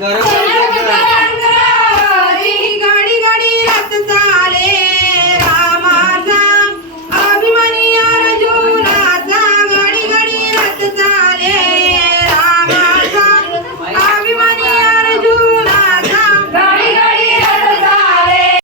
Agora eu